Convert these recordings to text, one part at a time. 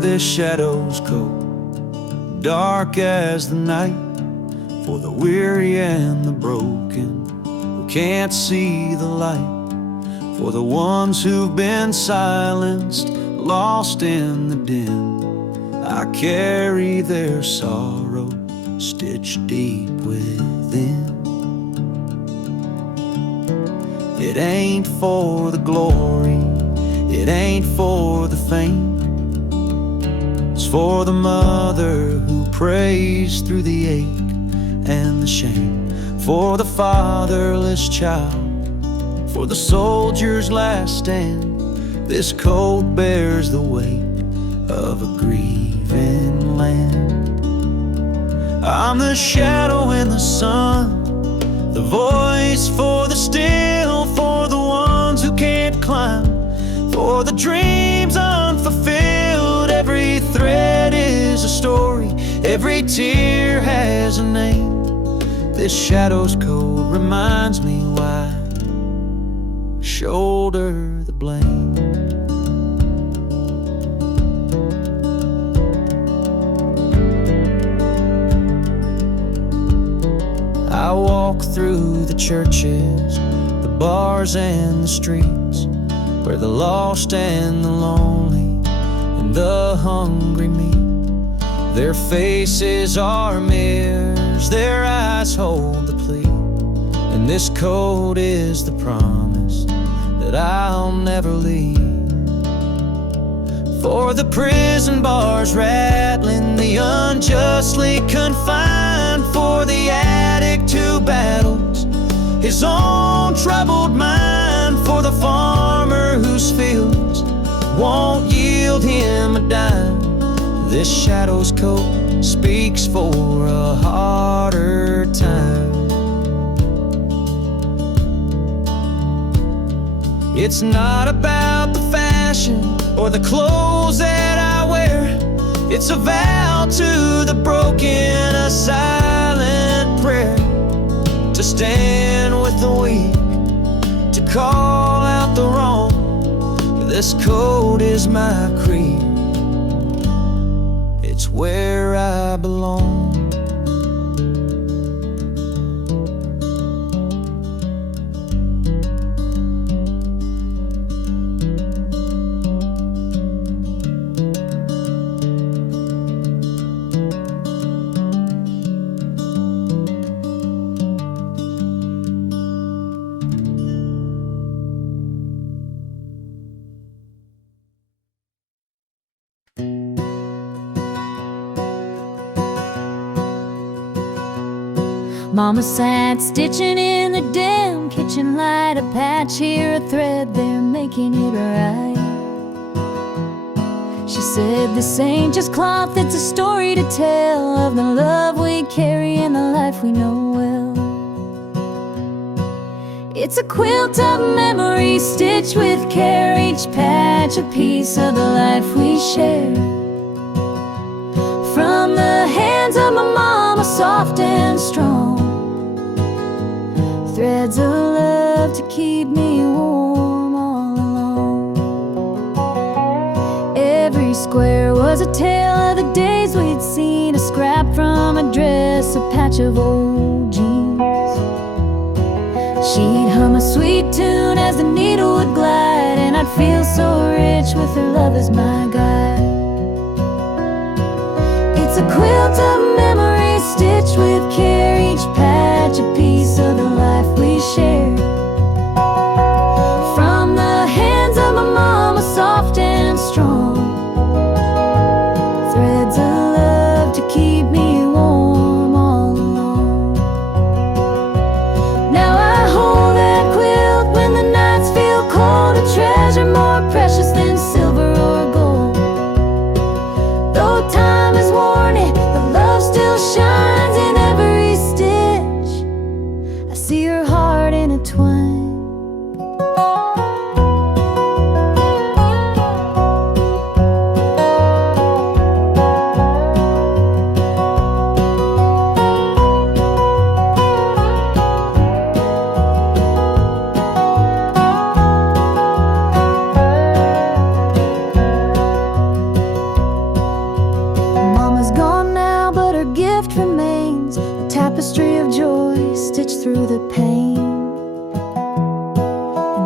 this shadow's cold, dark as the night, for the weary and the broken who can't see the light, for the ones who've been silenced, lost in the din. I carry their sorrow stitched deep within. It ain't for the glory, it ain't for the fame. It's for the mother who prays through the ache and the shame, for the fatherless child, for the soldier's last stand. This coat bears the weight of a grieving land. I'm the shadow in the sun, the voice for the still, for the ones who can't climb, for the dreams unfulfilled. Every thread is a story, every tear has a name. This shadow's code reminds me why I shoulder the blame. I walk through the churches, the bars and the streets, where the lost and the lonely and the hungry meet. Their faces are mirrors, their eyes hold the plea, and this code is the promise that I'll never leave. For the prison bars rattling, the unjustly confined, for the addict who battles his own troubled mind, for the farmer whose fields won't yield him a dime. This shadow's coat speaks for a harder time. It's not about the fashion or the clothes that I wear. It's a vow to the broken, a silent prayer, to stand with the weak, to call out the wrong. This code is my creed, it's where I belong. Mama sat stitching in the dim kitchen light, a patch here, a thread there, making it right. She said, this ain't just cloth, it's a story to tell of the love we carry and the life we know well. It's a quilt of memories stitched with care, each patch a piece of the life we share. From the hands of my mama, soft and strong, threads of love to keep me warm all along. Every square was a tale of the days we'd seen, a scrap from a dress, a patch of old jeans. She'd hum a sweet tune as the needle would glide, and I'd feel so rich with her love as my guide. It's a quilt of memories stitched with care, each patch a piece of the life we share. From the hands of my mama, soft and strong, threads of love to keep me warm all along. Now I hold that quilt when the nights feel cold, a treasure more precious than silver or gold. Though time has worn it, the love still shines. tapestry of joy stitched through the pain. And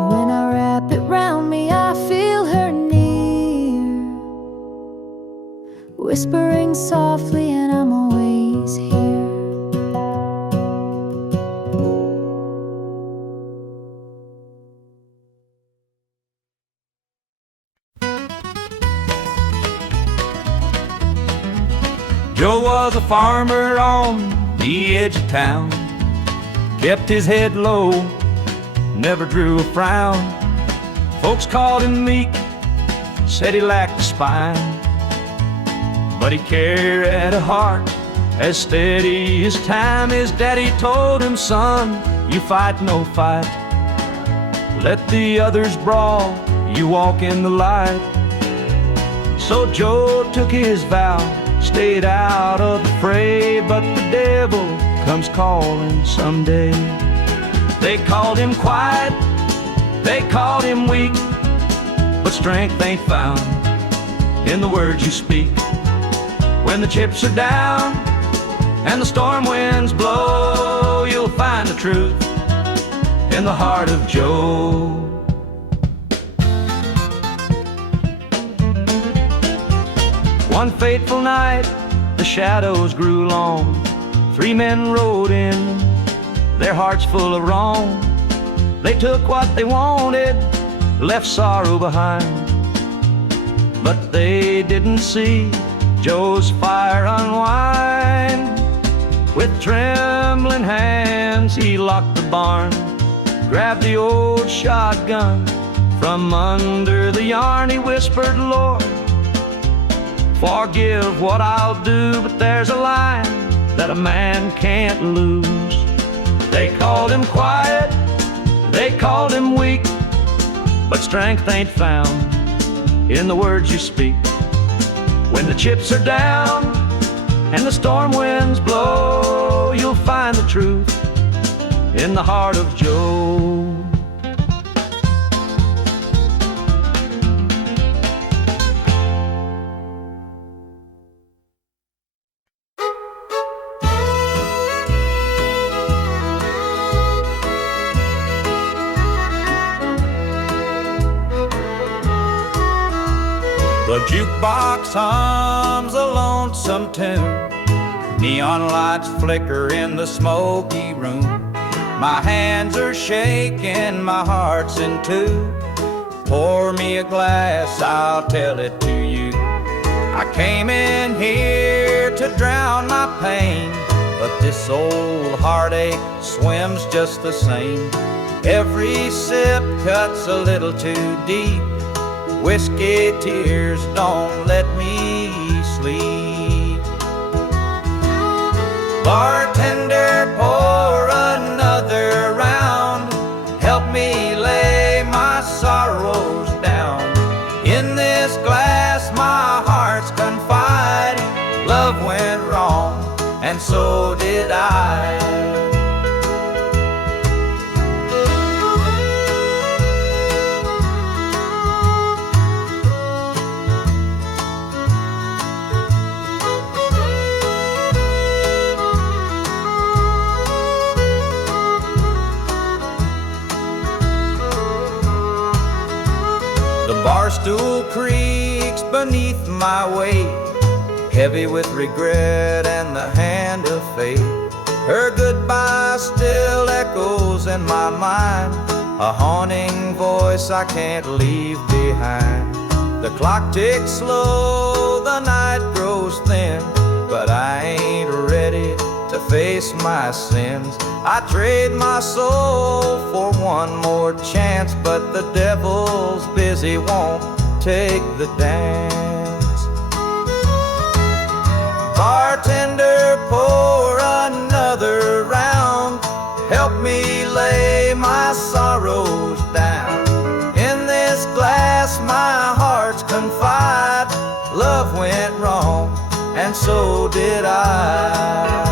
when I wrap it round me, I feel her near, whispering softly, and I'm always here. Joe was a farmer on the edge of town, kept his head low, never drew a frown. Folks called him meek, said he lacked a spine, but he carried a heart as steady as time. His daddy told him, son, you fight no fight, let the others brawl, you walk in the light. So Joe took his vow, stayed out of the fray, but the devil comes calling someday. They called him quiet, they called him weak, but strength ain't found in the words you speak. When the chips are down and the storm winds blow, you'll find the truth in the heart of Joe. One fateful night, the shadows grew long. 3 men rode in, their hearts full of wrong. They took what they wanted, left sorrow behind, but they didn't see Joe's fire unwind. With trembling hands, he locked the barn, grabbed the old shotgun from under the yarn. He whispered, Lord, forgive what I'll do, but there's a line that a man can't lose. They called him quiet, they called him weak, but strength ain't found in the words you speak. When the chips are down and the storm winds blow, you'll find the truth in the heart of Joe. The jukebox hums a lonesome tune, neon lights flicker in the smoky room. My hands are shaking, my heart's in two. Pour me a glass, I'll tell it to you. I came in here to drown my pain, but this old heartache swims just the same. Every sip cuts a little too deep. Whiskey tears don't let me sleep. Bartender, pour another round. Help me lay my sorrows down. In this glass my heart's confide. Love went wrong, and so did I. Barstool creaks beneath my weight, heavy with regret and the hand of fate. Her goodbye still echoes in my mind, a haunting voice I can't leave behind. The clock ticks slow, the night grows thin, but I ain't ready to face my sins. I trade my soul for one more chance, but the devil's busy, won't take the dance. Bartender, pour another round. Help me lay my sorrows down. In this glass my heart's confide. Love went wrong, and so did I.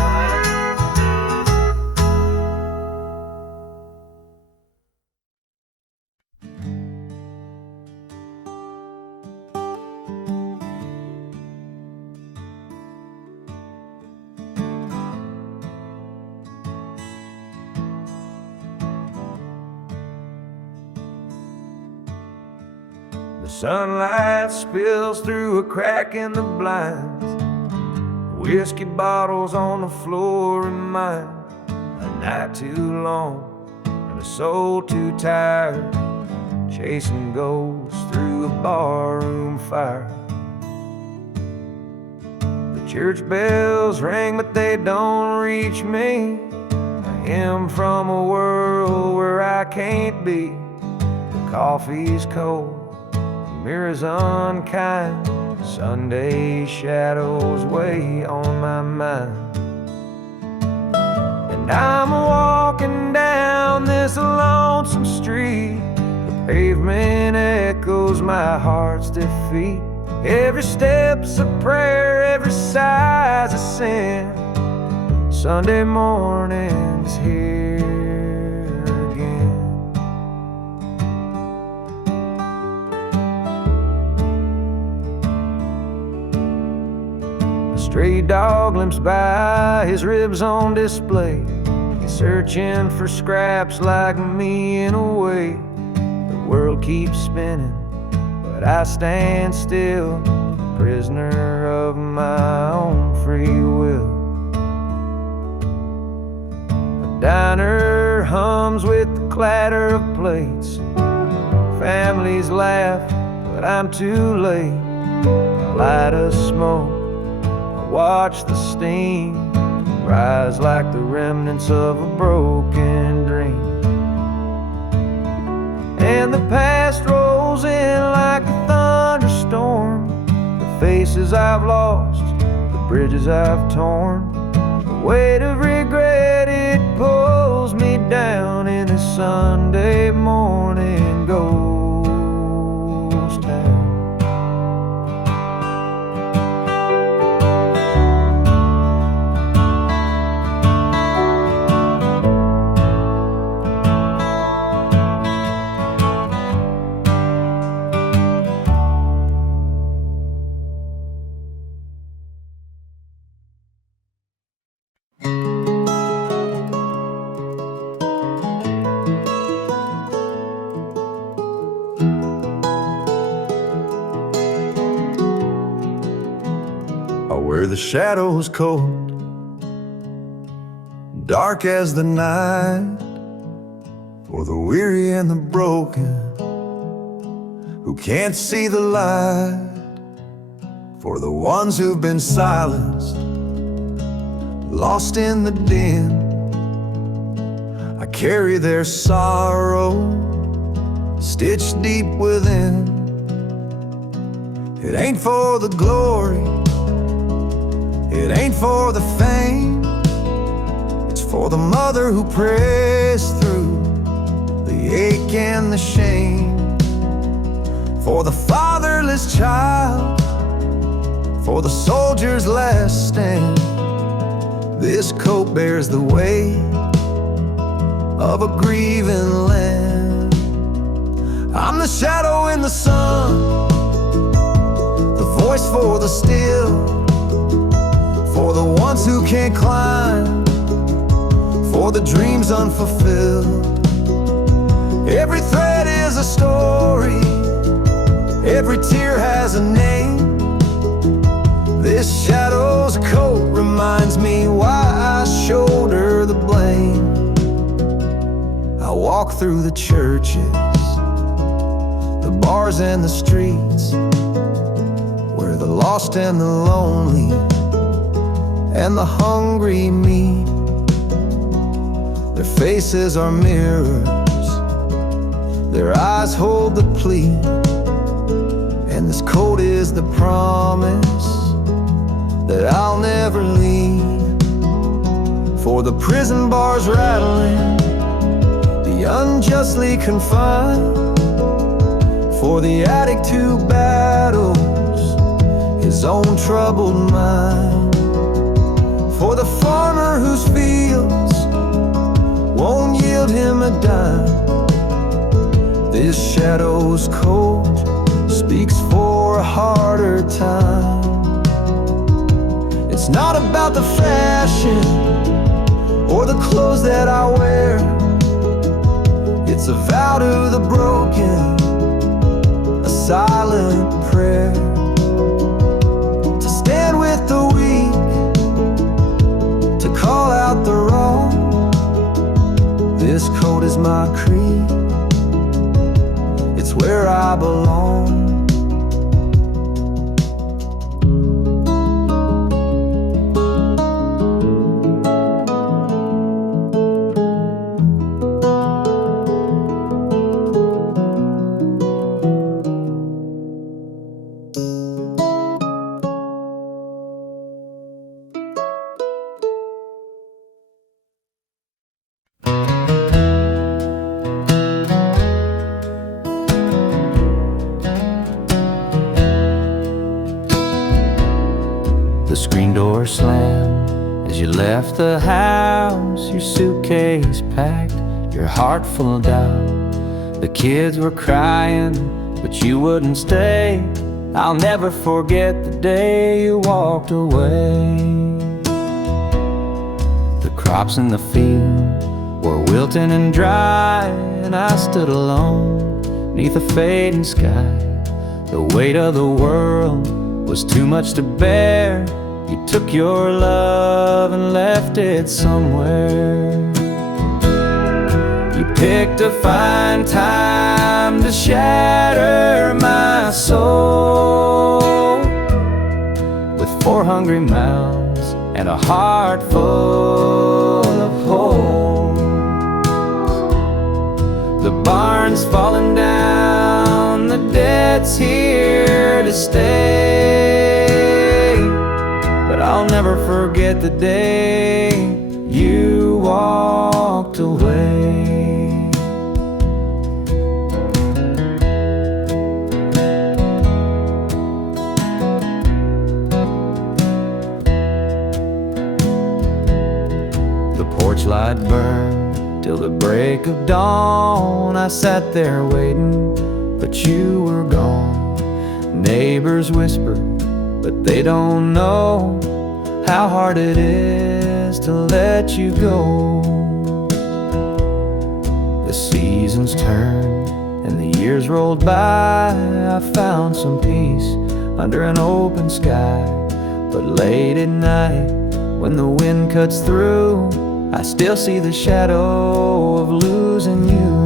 The sunlight spills through a crack in the blinds. Whiskey bottles on the floor remind a night too long and a soul too tired, chasing ghosts through a barroom fire. The church bells ring, but they don't reach me. I am from a world where I can't be. The coffee's cold, the mirror's unkind. Sunday shadows weigh on my mind. And I'm walking down this lonesome street. The pavement echoes my heart's defeat. Every step's a prayer, every sigh's a sin. Sunday morning's here again. A stray dog limps by, his ribs on display. He's searching for scraps like me in a way. The world keeps spinning, but I stand still, prisoner of my own free will. The diner hums with the clatter of plates. Families laugh, but I'm too late. I light a smoke, I watch the steam rise like the remnants of a broken dream. And the past rolls in like a thunderstorm. The faces I've lost, the bridges I've torn. The weight of regret, it pulls me down in this Sunday morning ghost town. Where the shadows cold, dark as the night, for the weary and the broken who can't see the light, for the ones who've been silenced, lost in the din. I carry their sorrow stitched deep within. It ain't for the glory, it ain't for the fame. It's for the mother who prays through the ache and the shame. For the fatherless child, for the soldier's last stand. This coat bears the weight of a grieving land. I'm the shadow in the sun, the voice for the still, for the ones who can't climb, for the dreams unfulfilled. Every thread is a story, every tear has a name. This shadow's coat reminds me why I shoulder the blame. I walk through the churches, the bars and the streets, where the lost and the lonely and the hungry meet. Their faces are mirrors, their eyes hold the plea, and this coat is the promise that I'll never leave. For the prison bars rattling, the unjustly confined, for the addict who battles his own troubled mind, for the farmer whose fields won't yield him a dime. This shadow's coat speaks for a harder time. It's not about the fashion or the clothes that I wear. It's a vow to the broken, a silent prayer, to stand with the weak, to call out the wrong. This code is my creed, it's where I belong. The screen door slammed as you left the house, your suitcase packed, your heart full of doubt. The kids were crying, but you wouldn't stay. I'll never forget the day you walked away. The crops in the field were wilting and dry, and I stood alone neath a fading sky. The weight of the world was too much to bear. You took your love and left it somewhere. You picked a fine time to shatter my soul, with 4 hungry mouths and a heart full of holes. The barn's falling down, the debt's here to stay, but I'll never forget the day you walked away. The porch light burned till the break of dawn. I sat there waiting, but you were gone. Neighbors whispered, but they don't know how hard it is to let you go. The seasons turned and the years rolled by. I found some peace under an open sky, but late at night when the wind cuts through, I still see the shadow of losing you.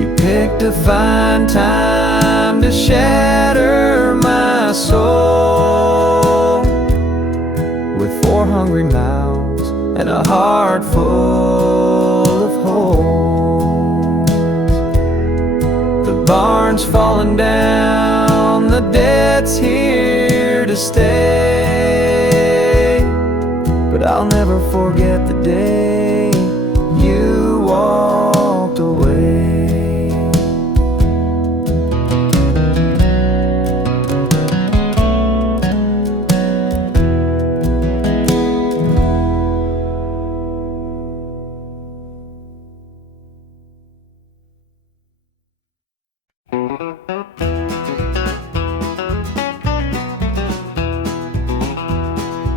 You picked a fine time to shatter my soul, with 4 hungry mouths and a heart full of holes. The barn's falling down, the debt's here to stay, but I'll never forget the day you walked away.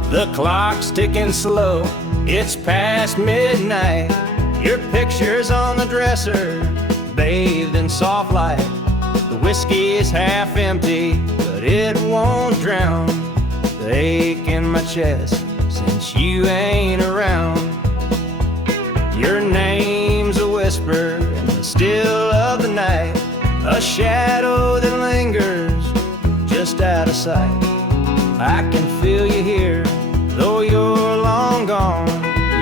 The clock's ticking slow, it's past midnight. Your picture's on the dresser, bathed in soft light. The whiskey is half empty, but it won't drown the ache in my chest since you ain't around. Your name's a whisper in the still of the night, a shadow that lingers just out of sight. I can feel you here, though you're long gone.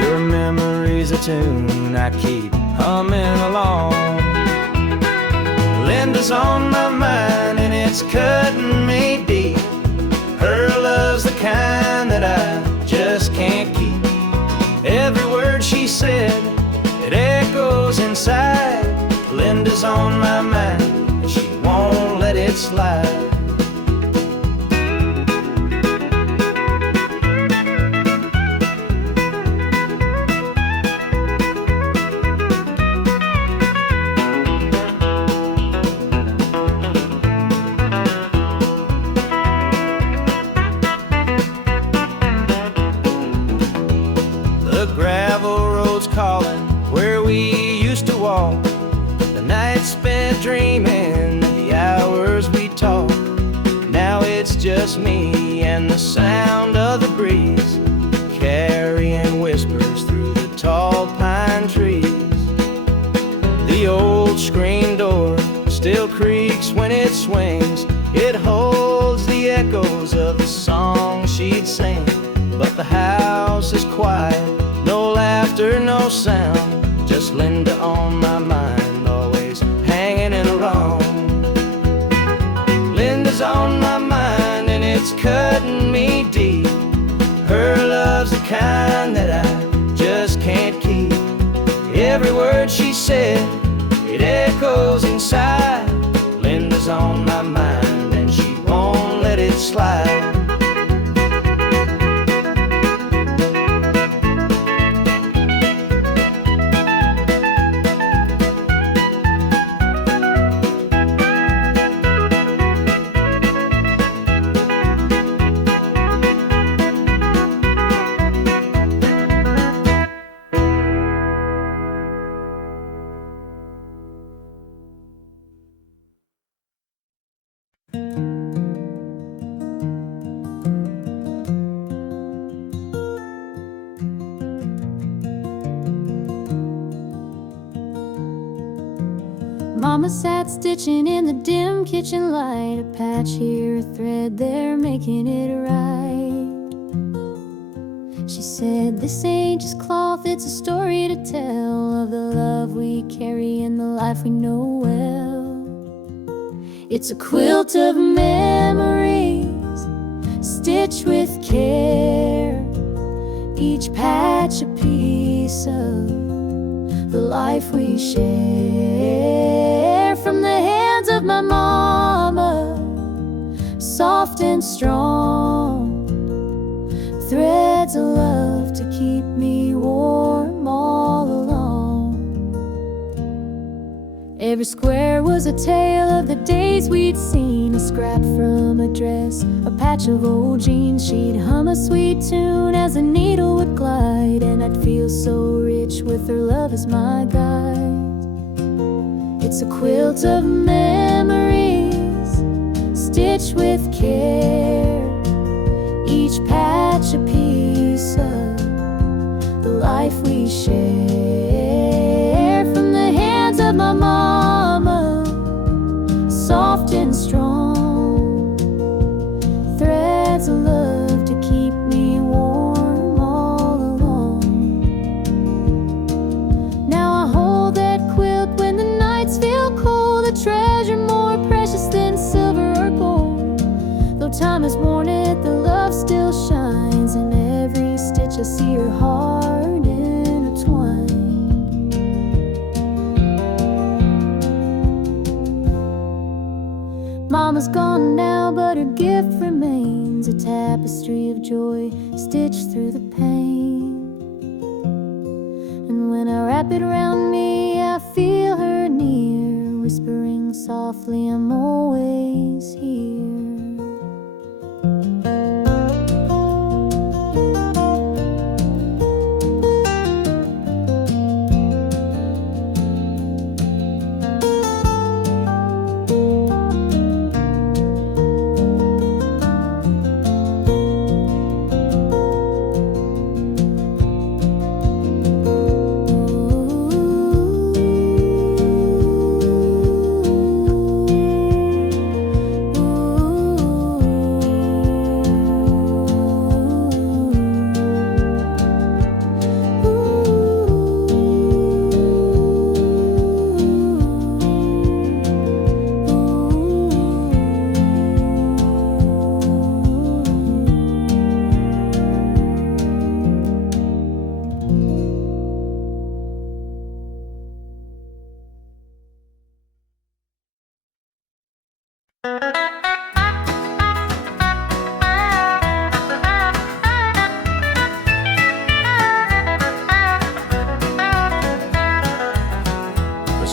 Your memory's a tune I keep humming along. Linda's on my mind and it's cutting me deep. Her love's the kind that I just can't keep. Every word she said, it echoes inside. Linda's on my mind and she won't let it slide. The gravel road's calling where we used to walk. The night spent dreaming the hours we talked. Now it's just me and the sound of the breeze carrying whispers through the tall pine trees. The old screen door still creaks when it swings. It holds the echoes of the song she'd sing. But the house is quiet, no laughter, no sound, just Linda on my mind, always hanging along. Linda's on my mind and it's cutting me deep. Her love's the kind that I just can't keep. Every word she said, it echoes inside. Linda's on my mind and she won't let it slide. Mama sat stitching in the dim kitchen light, a patch here, a thread there, making it right. She said, this ain't just cloth, it's a story to tell of the love we carry and the life we know well. It's a quilt of memories, stitched with care, each patch a piece of the life we share. From the hands of my mama, soft and strong, threads of love to keep me warm all along. Every square was a tale of the days we'd seen, a scrap from a dress, a patch of old jeans. She'd hum a sweet tune as the needle would glide, and I'd feel so rich with her love as my guide. It's a quilt of memories, stitched with care, each patch a piece of the life we share. From the hands of my mama, soft and strong, threads of love to keep me warm all along. Now I hold that quilt when the nights feel cold, a treasure more precious than silver or gold. Though time has worn it, the love still shines. In every stitch I see her heart intertwined. Mama's gone now, but her gift remains, a tapestry of joy stitched through the pain. And when I wrap it around me, I feel her near, whispering softly, I'm always here.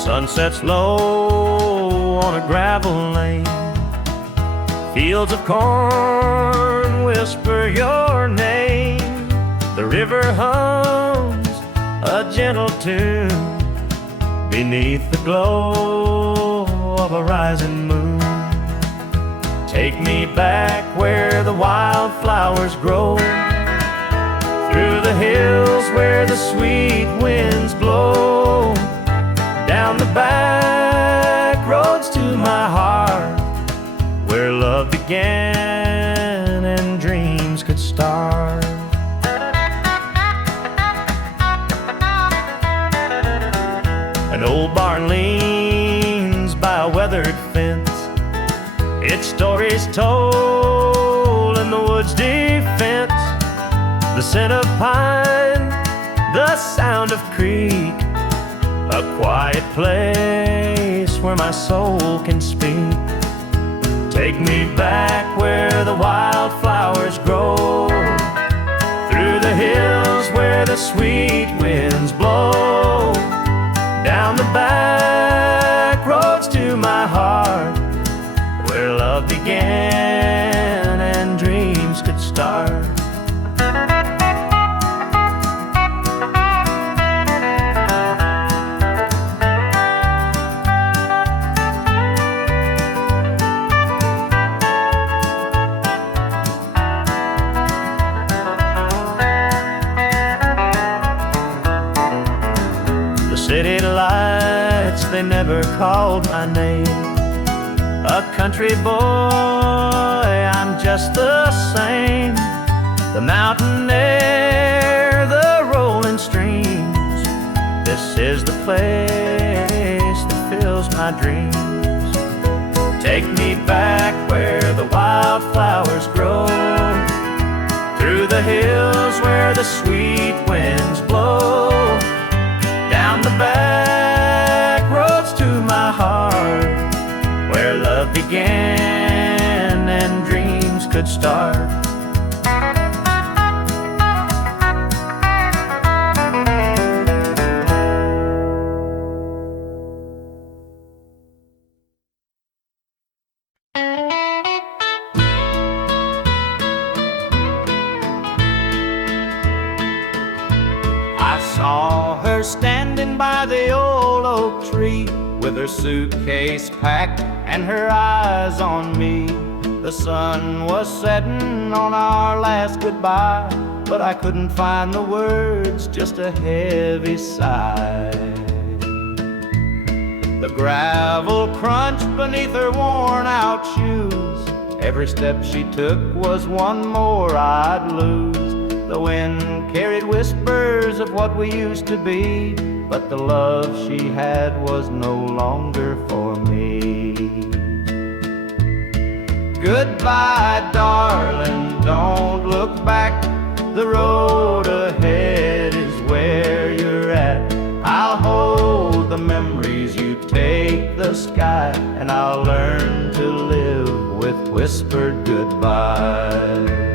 Sun sets low on a gravel lane. Fields of corn whisper your name. The river hums a gentle tune beneath the glow of a rising moon. Take me back where the wildflowers grow, through the hills where the sweet winds blow, down the back roads to my heart, where love began and dreams could start. An old barn leans by a weathered fence, its story's told in the woods' defense. The scent of pine, the sound of creek, a quiet place where my soul can speak. Take me back where the wildflowers grow, through the hills where the sweet winds blow, down the back roads to my heart, where love began and dreams could start. City lights, they never called my name. A country boy, I'm just the same. The mountain air, the rolling streams, this is the place that fills my dreams. Take me back where the wildflowers grow, through the hills where the sweet winds blow, down the back roads to my heart, where love began and dreams could start. I saw her standing by the old oak tree, with her suitcase packed and her eyes on me. The sun was setting on our last goodbye, but I couldn't find the words, just a heavy sigh. The gravel crunched beneath her worn out shoes, every step she took was one more I'd lose. The wind carried whispers of what we used to be, but the love she had was no longer for me. Goodbye, darling, don't look back. The road ahead is where you're at. I'll hold the memories, you take the sky, and I'll learn to live with whispered goodbye.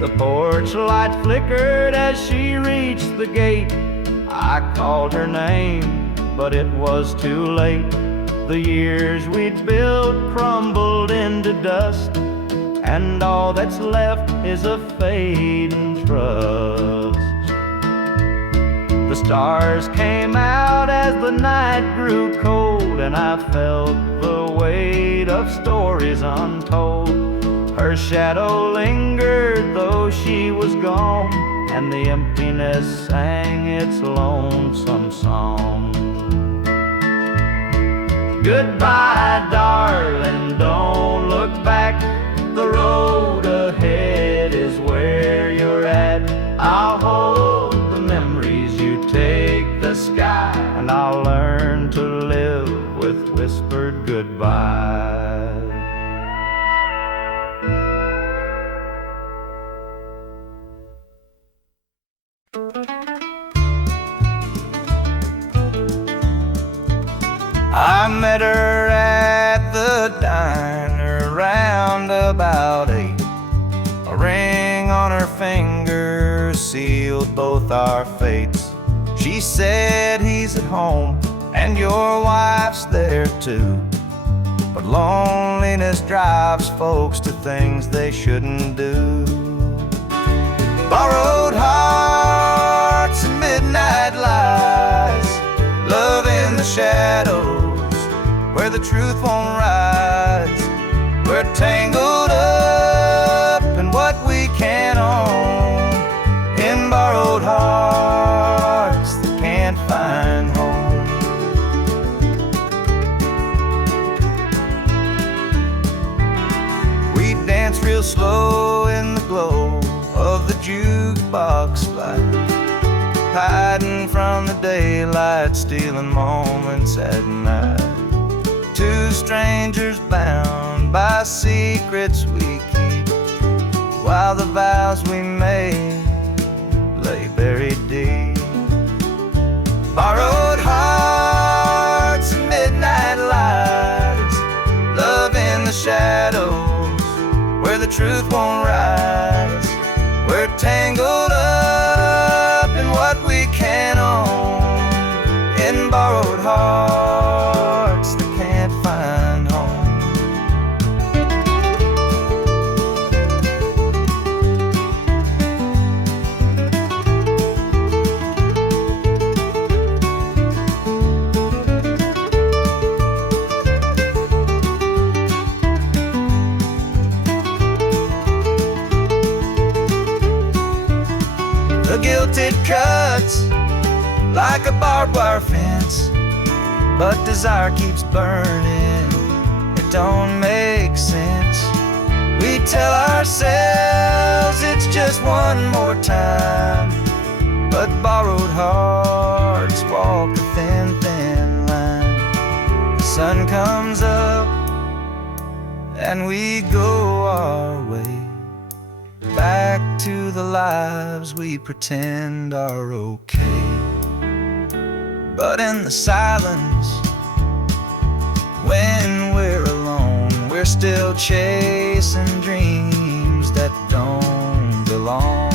The porch light flickered as she reached the gate. I called her name, but it was too late. The years we'd built crumbled into dust, and all that's left is a fading trust. The stars came out as the night grew cold, and I felt the weight of stories untold. Her shadow lingered though she was gone, and the emptiness sang its lonesome song. Goodbye, darling, don't look back. The road ahead is where you're at. I'll hold the memories, you take the sky, and I'll learn to live with whispered goodbye. I met her at the diner round about 8. A ring on her finger sealed both our fates. She said, he's at home and your wife's there too, but loneliness drives folks to things they shouldn't do. Borrowed hearts and midnight lies, love in the shadows where the truth won't rise. We're tangled up in what we can't own, in borrowed hearts that can't find home. We dance real slow in the glow of the jukebox light, hiding from the daylight, stealing moments at night. Two strangers bound by secrets we keep, while the vows we made lay buried deep. Borrowed hearts and midnight lights, love in the shadows where the truth won't rise. We're tangled up in what we can't own, in borrowed hearts that can't find home. The guilt it cuts like a barbed wire fence, but desire keeps burning, it don't make sense. We tell ourselves it's just one more time, but borrowed hearts walk a thin, thin line. The sun comes up and we go our way, back to the lives we pretend are okay. But in the silence, when we're alone, we're still chasing dreams that don't belong.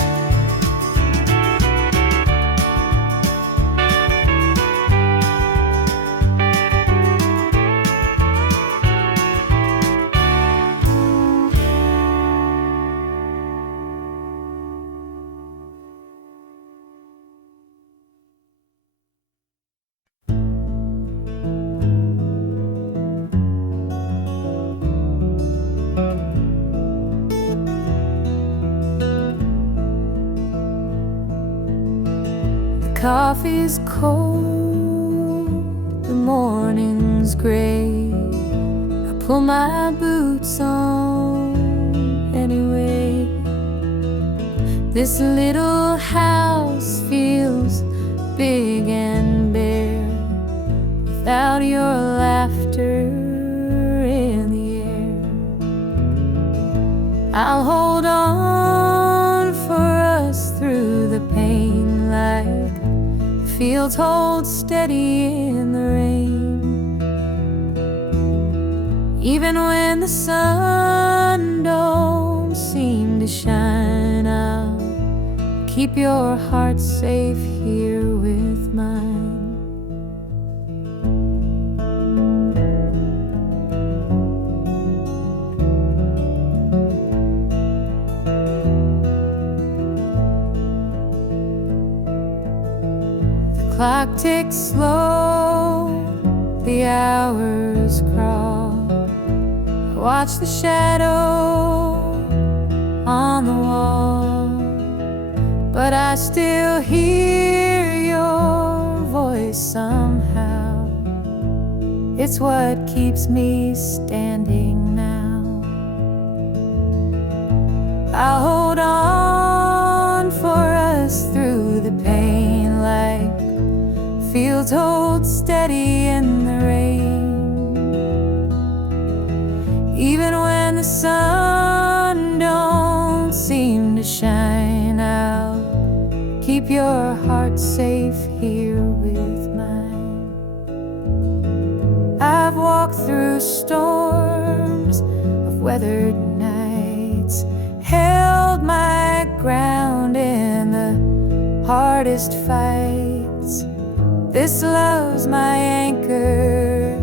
Coffee's cold, the morning's gray. I pull my boots on anyway. This little house feels big and bare without your laughter in the air. I'll hold on for us through the pain, like fields hold steady in the rain. Even when the sun don't seem to shine, I'll keep your heart safe here with mine. Clock ticks slow, the hours crawl. I watch the shadow on the wall, but I still hear your voice somehow. It's what keeps me standing now. I'll hold on for us through the pain, like fields hold steady in the rain. Even when the sun don't seem to shine, I'll keep your heart safe here with mine. I've walked through storms of weathered nights, held my ground in the hardest fights. This love's my anchor,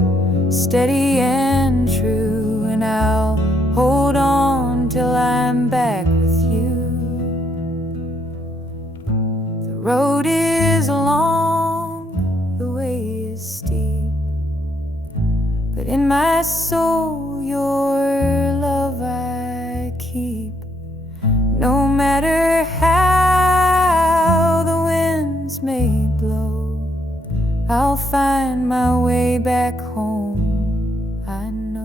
steady and true, and I'll hold on till I'm back with you. road is long, the way is steep, but in my soul your love I keep. No matter how the winds may blow, I'll find my way back home, I know.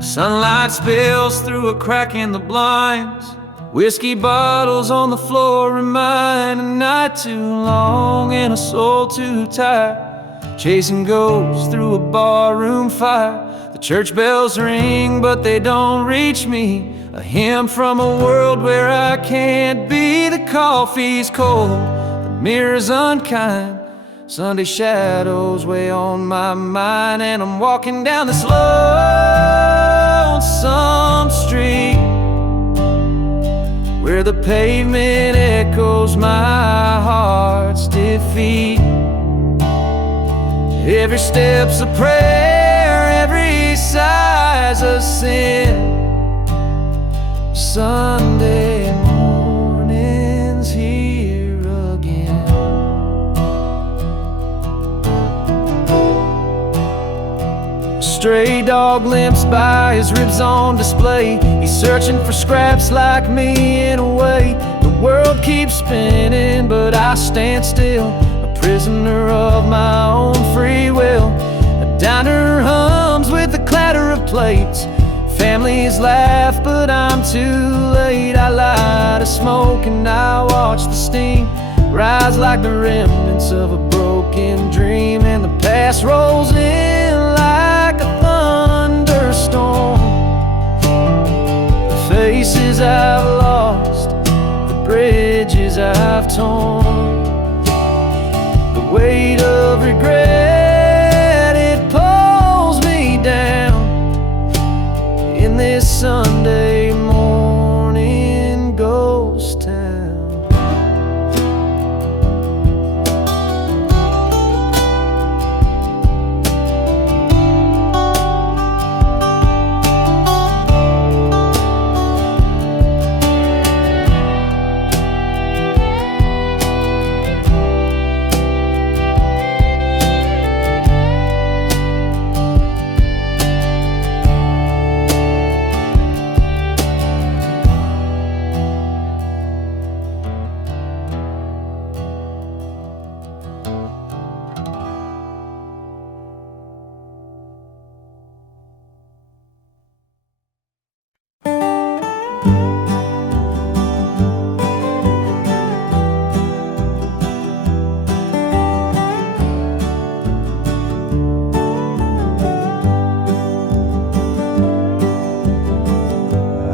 Sunlight spills through a crack in the blinds. Whiskey bottles on the floor remind a night too long and a soul too tired, chasing ghosts through a barroom fire. The church bells ring, but they don't reach me. A hymn from a world where I can't be. The coffee's cold, the mirror's unkind. Sunday shadows weigh on my mind, and I'm walking down this lonesome street where the pavement echoes my heart's defeat. Every step's a prayer, every sigh's a sin. Sunday morning's here again. Stray dog limps by, his ribs on display. He's searching for scraps like me in a way. The world keeps spinning, but I stand still, a prisoner of my own free will. A diner hums with the clatter of plates. Families laugh, but I'm too late. I light a smoke and I watch the steam rise like the remnants of a broken dream. And the past rolls in like a thunderstorm. The faces I've lost, the bridges I've torn, the weight of regret, it pulls me down in this Sunday morning ghost town.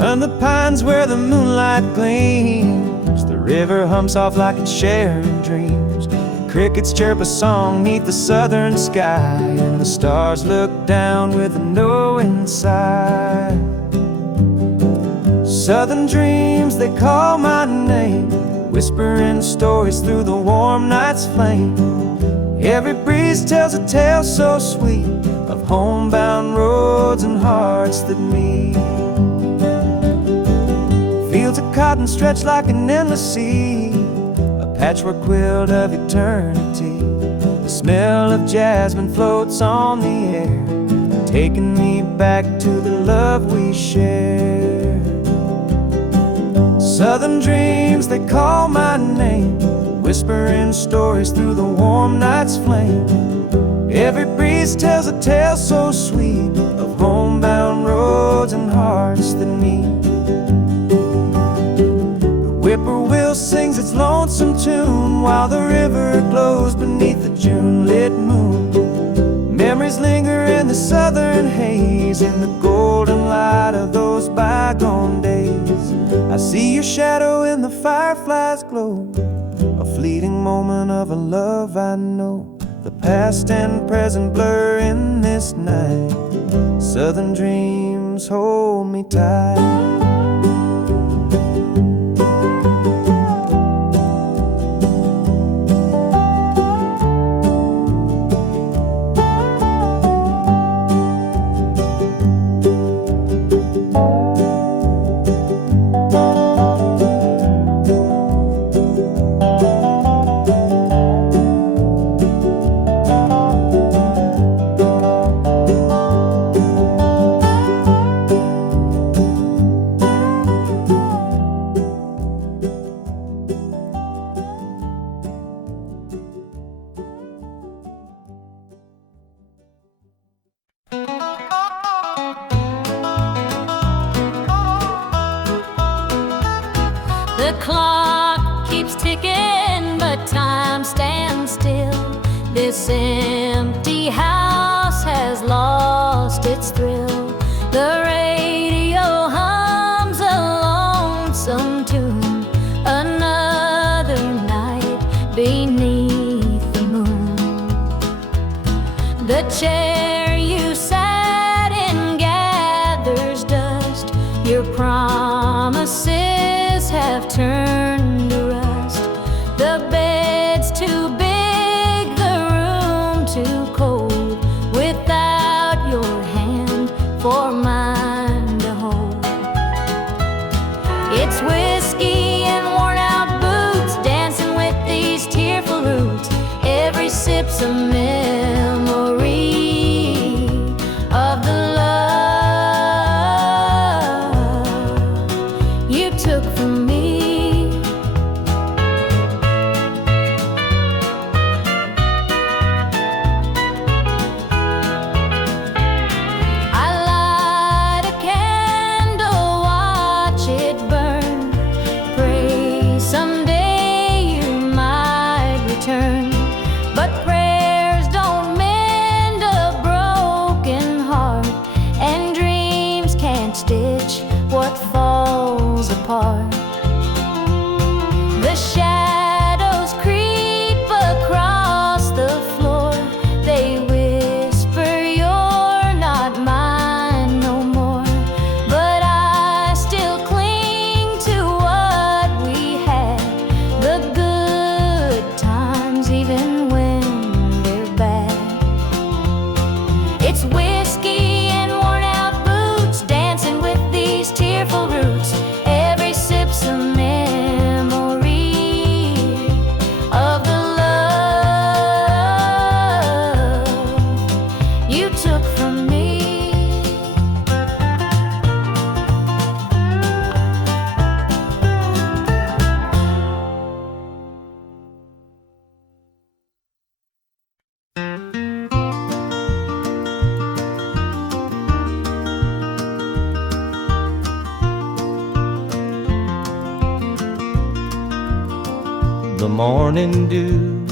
And the pines where the moonlight gleams, the river humps off like it's sharing dreams. The crickets chirp a song neath the southern sky, and the stars look down with a knowing sigh. Southern dreams, they call my name, whispering stories through the warm night's flame. Every breeze tells a tale so sweet of homebound roads and hearts that meet. Fields of cotton stretch like an endless sea, a patchwork quilt of eternity. The smell of jasmine floats on the air, taking me back to the love we shared. Southern dreams, they call my name, whispering stories through the warm night's flame. Every breeze tells a tale so sweet of homebound roads and hearts that meet. Whippoorwill sings its lonesome tune while the river glows beneath the June-lit moon. Memories linger in the southern haze, in the golden light of those bygone days. I see your shadow in the firefly's glow, a fleeting moment of a love I know. The past and present blur in this night. Southern dreams hold me tight. The clock keeps ticking, but time stands still. This empty house has lost its thrill. The radio hums a lonesome tune. Another night beneath the moon. The chair you sat in gathers dust. Your promises have turned to rust. The bed's too big, the room too cold, without your hand for mine to hold. It's whiskey and worn out boots, dancing with these tearful roots. Every sip's a memory of the love you took from me. I light a candle, watch it burn, pray someday you might return. But prayers don't mend a broken heart, and dreams can't stitch what falls apart. The shadows creep across the floor. They whisper you're not mine no more. But I still cling to what we had, the good times even when they're bad. It's whiskey and worn out boots, dancing with these tearful roots. Every sip's a memory of the love you took from me. The morning dew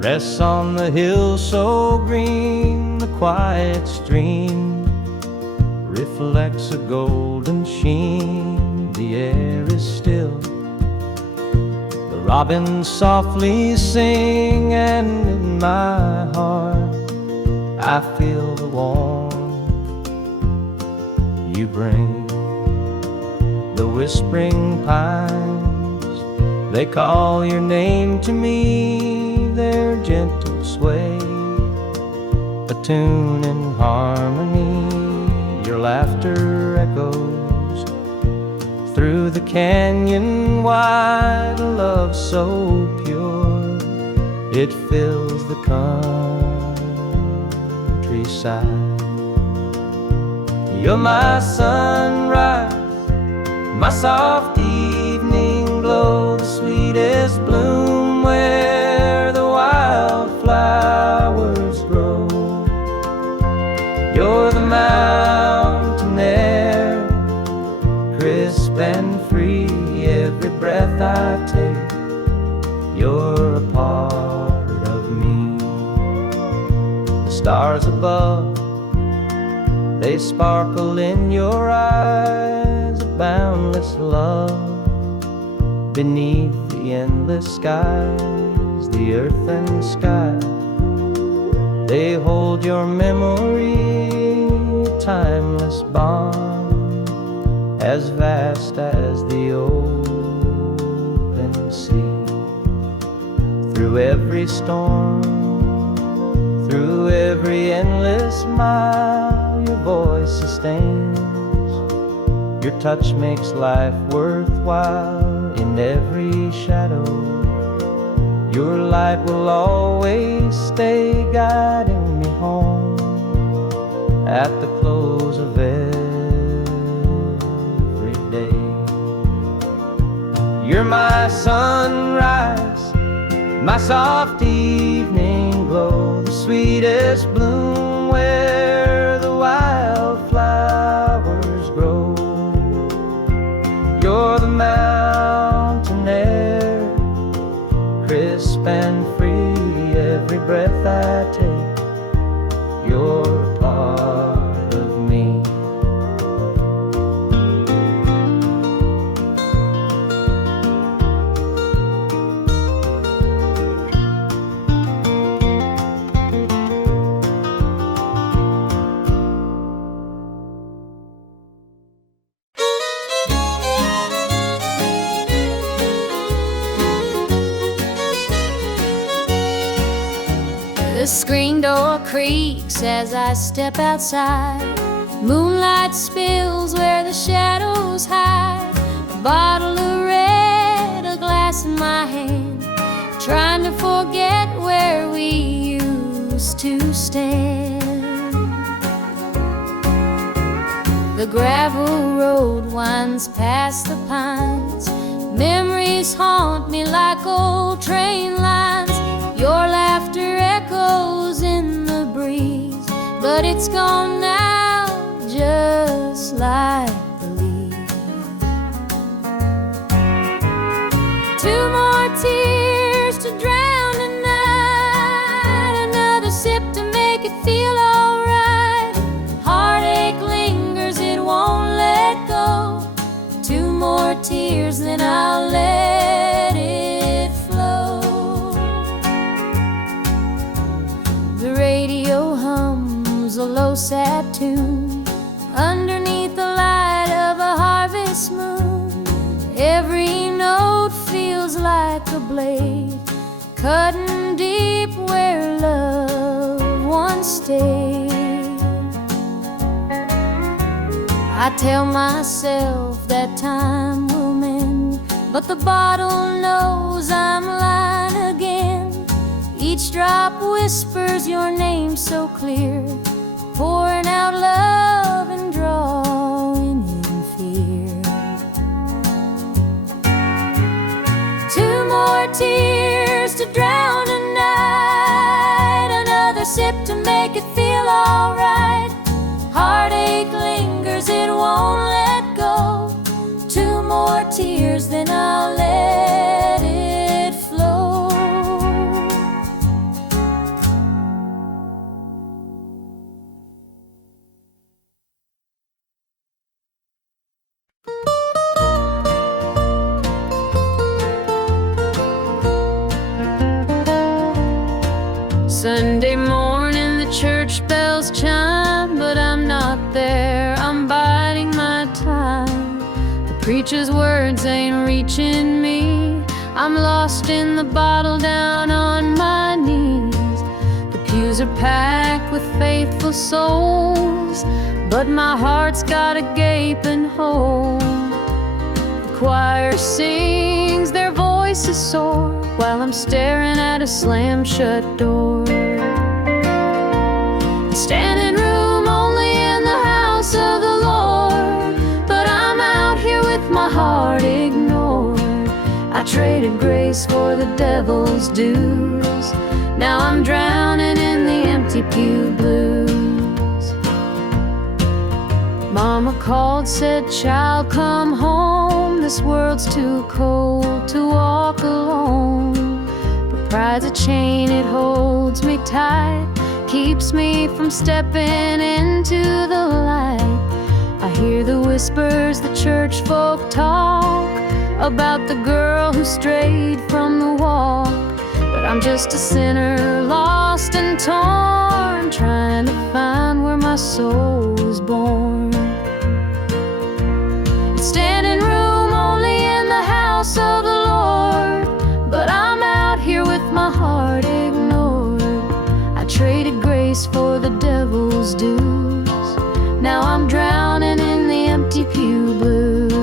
rests on the hill so green. The quiet stream reflects a golden sheen. The air is still. The robins softly sing, and in my heart I feel the warmth you bring. The whispering pines, they call your name to me. Their gentle sway, a tune in harmony. Your laughter echoes through the canyon wide. A love so pure, it fills the countryside. You're my sunrise, my soft evening glow, the sweetest bloom where the wildflowers grow. You're the mountain air, crisp and free. Every breath I take, you're a part of me. The stars above, they sparkle in your eyes, a boundless love. Beneath the endless skies, the earth and sky, they hold your memory, a timeless bond, as vast as the open sea. Through every storm, through every endless mile, your voice sustains. Your touch makes life worthwhile. In every shadow, your light will always stay, guiding me home at the close of every day. You're my sunrise, my soft evening glow, the sweetest bloom where the wildflowers grow. You're the mountain air, crisp and free, every breath I take, you're part of me. The screen door creaks as I step outside. Moonlight spills where the shadows hide. A bottle of red, a glass in my hand, trying to forget where we used to stand. The gravel road winds past the pines. Memories haunt me like old train lines. Your laughter echoes in the breeze, but it's gone now, just like the leaves. Two more tears to drown the night, another sip to make it feel alright. Heartache lingers, it won't let go. Two more tears, then I'll let it flow. The radio hums a low sad tune underneath the light of a harvest moon. Every note feels like a blade, cutting deep where love once stayed. I tell myself that time will mend, but the bottle knows I'm lying again. Each drop whispers your name so clear, pouring out love and drawing in fear. Two more tears to drown a night, another sip to make it feel alright. Heartache lingers, it won't let go. Two more tears, then I'll let it flow. Sunday morning, the church bells chime, but I'm not there, I'm biding my time. The preacher's words ain't reaching me, I'm lost in the bottle down on my knees. The pews are packed with faithful souls, but my heart's got a gaping hole. The choir sings, their voices soar, while I'm staring at a slam-shut door. Standing room only in the house of the Lord, but I'm out here with my heart ignored. I traded grace for the devil's dues, now I'm drowning in the empty pew blues. Mama called, said, child, come home, this world's too cold to walk alone. But pride's a chain, it holds me tight, keeps me from stepping into the light. I hear the whispers the church folk talk about the girl who strayed from the walk. But I'm just a sinner, lost and torn, trying to find where my soul was born. It's standing room only in the house of the Lord, but I'm out here with my heart ignored. I traded grace for the devil's dues. Now I'm drowning in the empty pew blues.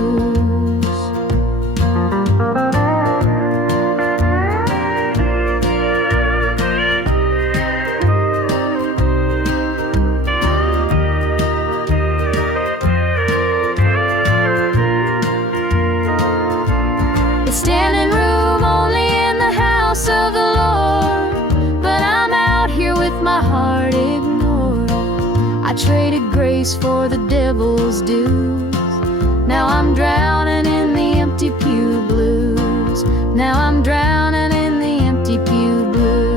It's standing room only in the house of the Lord, but I'm out here with my heart ignored. I traded grace for the devil's dues. Now I'm drowning in the empty pew blues. Now I'm drowning in the empty pew blues.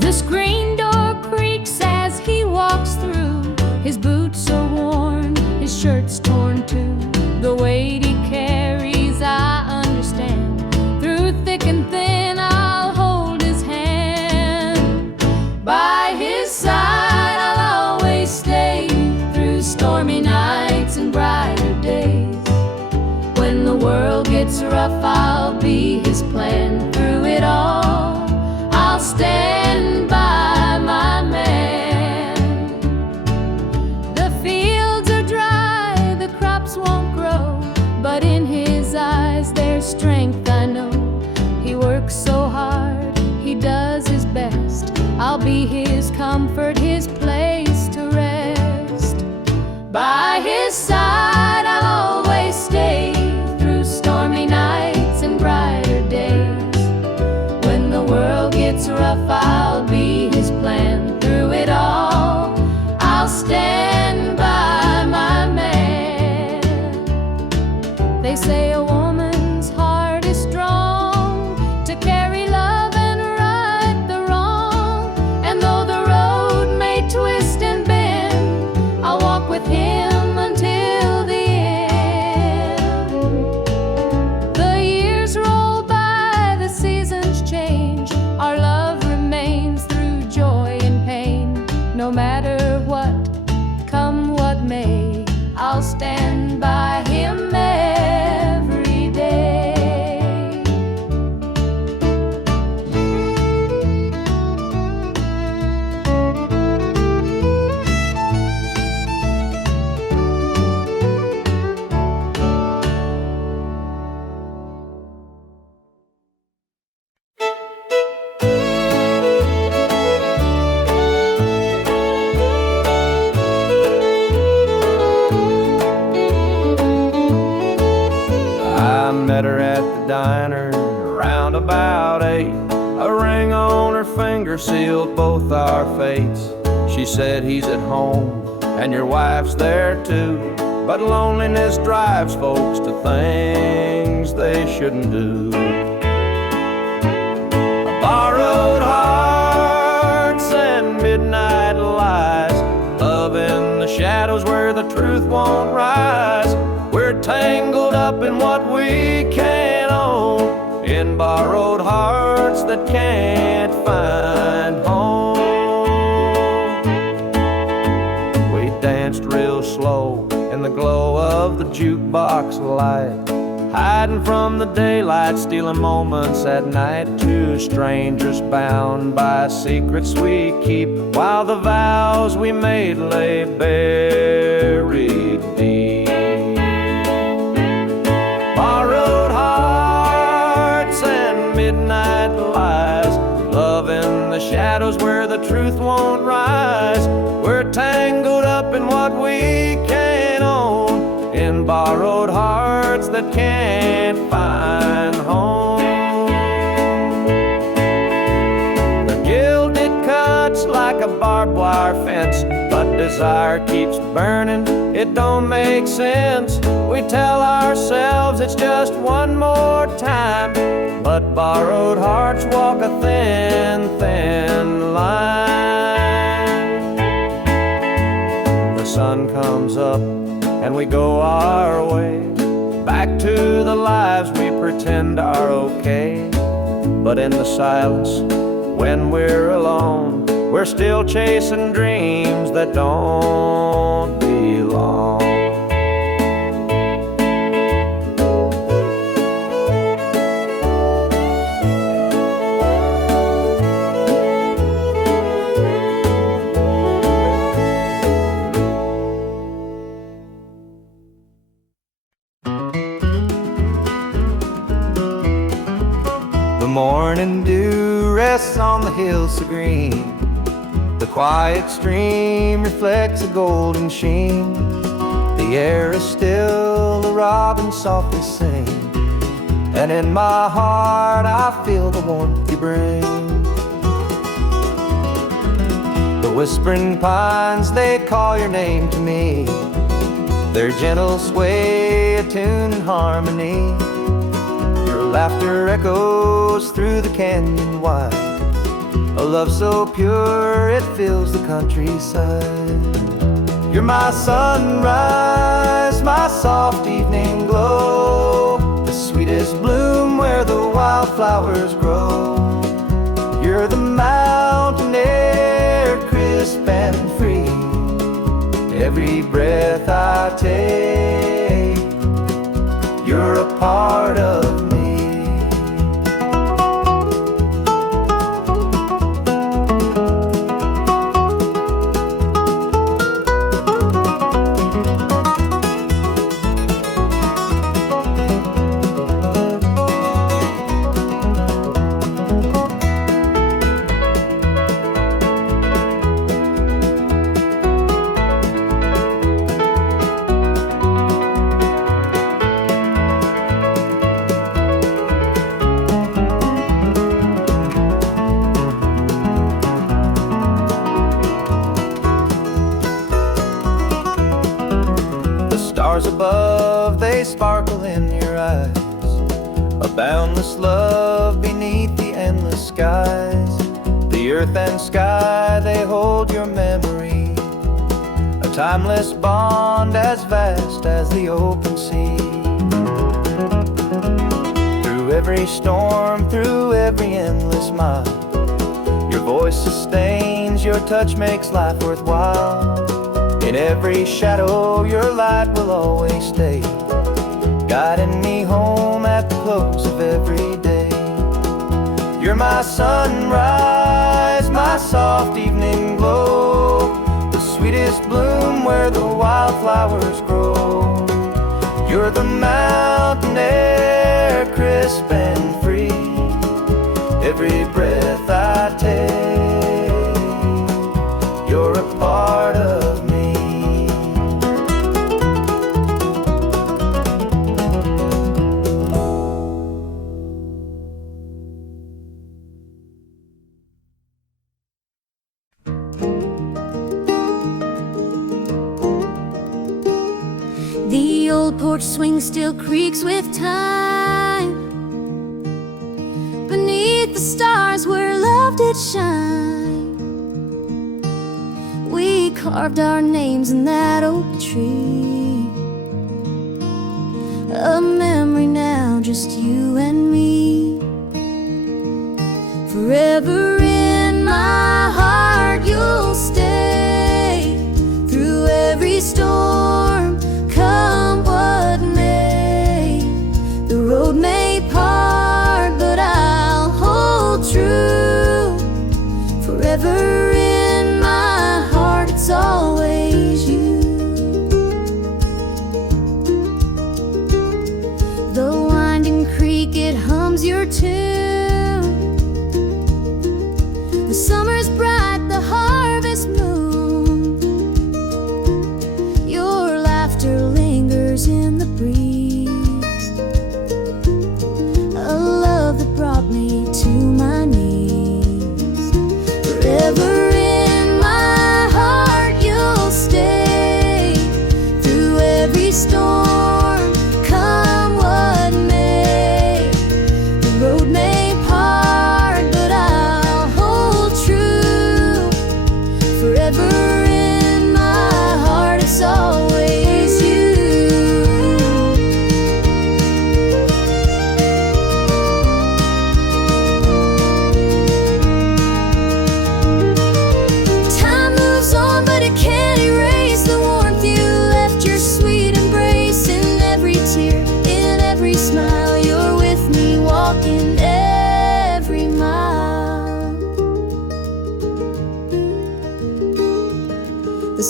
The screen door creaks as he walks through. His boots are worn, his shirt's torn too. The weight he carries, I understand. Through thick and thin, I'll hold his hand. By his side, I'll always stay. Through stormy nights and brighter days. When the world gets rough, I'll be his plan. Through it all, I'll stand by my man. The fields are dry, the crops won't grow, but in his eyes there's strength, I know. He works so hard, he does his best. I'll be his comfort, his place to rest. By his side I'll always stay. Through stormy nights and brighter days. When the world gets rough, I'll be his plan. Through it all, I'll stand by my man. They say a woman's heart is strong to carry love and right the wrong. And though the road may twist and bend, I'll walk with him until the end. The years roll by, the seasons change. Our love remains through joy and pain. No matter what, come what may, I'll stand by him every day. I met her at the diner around about 8. A ring on her finger sealed both our fates. She said, he's at home and your wife's there too, but loneliness drives folks to things they shouldn't do. Borrowed hearts and midnight lies, love in the shadows where the truth won't rise. We're tangled up in what we can't own, in borrowed hearts that can't find home. We danced real slow in the glow of the jukebox light, hiding from the daylight, stealing moments at night. Two strangers bound by secrets we keep, while the vows we made lay buried deep. Borrowed hearts and midnight lies, love in the shadows where the truth won't rise. We're tangled up in what we can't own, in borrowed hearts that can't find home. The guilt, it cuts like a a barbed wire fence, but desire keeps burning, it don't make sense. We tell ourselves it's just one more time, but borrowed hearts walk a thin, thin line. The sun comes up and we go our way, back to the lives we pretend are okay. But in the silence, when we're alone, we're still chasing dreams that don't belong. The morning dew rests on the hills so green. The quiet stream reflects a golden sheen. The air is still, the robins softly sing, and in my heart I feel the warmth you bring. The whispering pines, they call your name to me. Their gentle sway attuned in harmony. Your laughter echoes through the canyon wide, a love so pure it fills the countryside. You're my sunrise, my soft evening glow, the sweetest bloom where the wildflowers grow. You're the mountain air, crisp and free. Every breath I take, you're a part of me. Stars above, they sparkle in your eyes, a boundless love beneath the endless skies. The earth and sky, they hold your memory, a timeless bond as vast as the open sea. Through every storm, through every endless mile, your voice sustains, your touch makes life worthwhile. In every shadow, your light will always stay, guiding me home at the close of every day. You're my sunrise, my soft evening glow, the sweetest bloom where the wildflowers grow. You're the mountain air, crisp and free. Every breath I take, you're a part of me. The old porch swing still creaks with time, beneath the stars where love did shine. We carved our names in that oak tree, a memory now, just you and me. Forever in my heart you'll stay, through every storm, come what may. The road may part, but I'll hold true. Forever in my heart, it's always you. The winding creek, it hums your tune,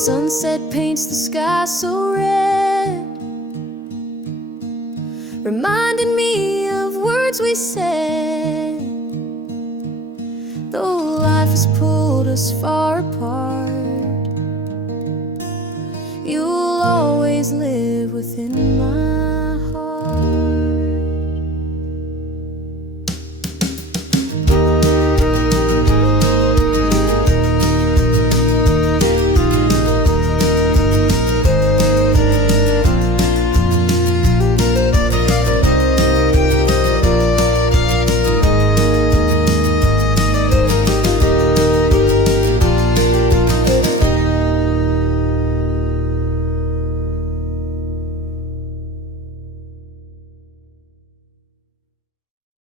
sunset paints the sky so red, reminding me of words we said. Though life has pulled us far apart, you'll always live within my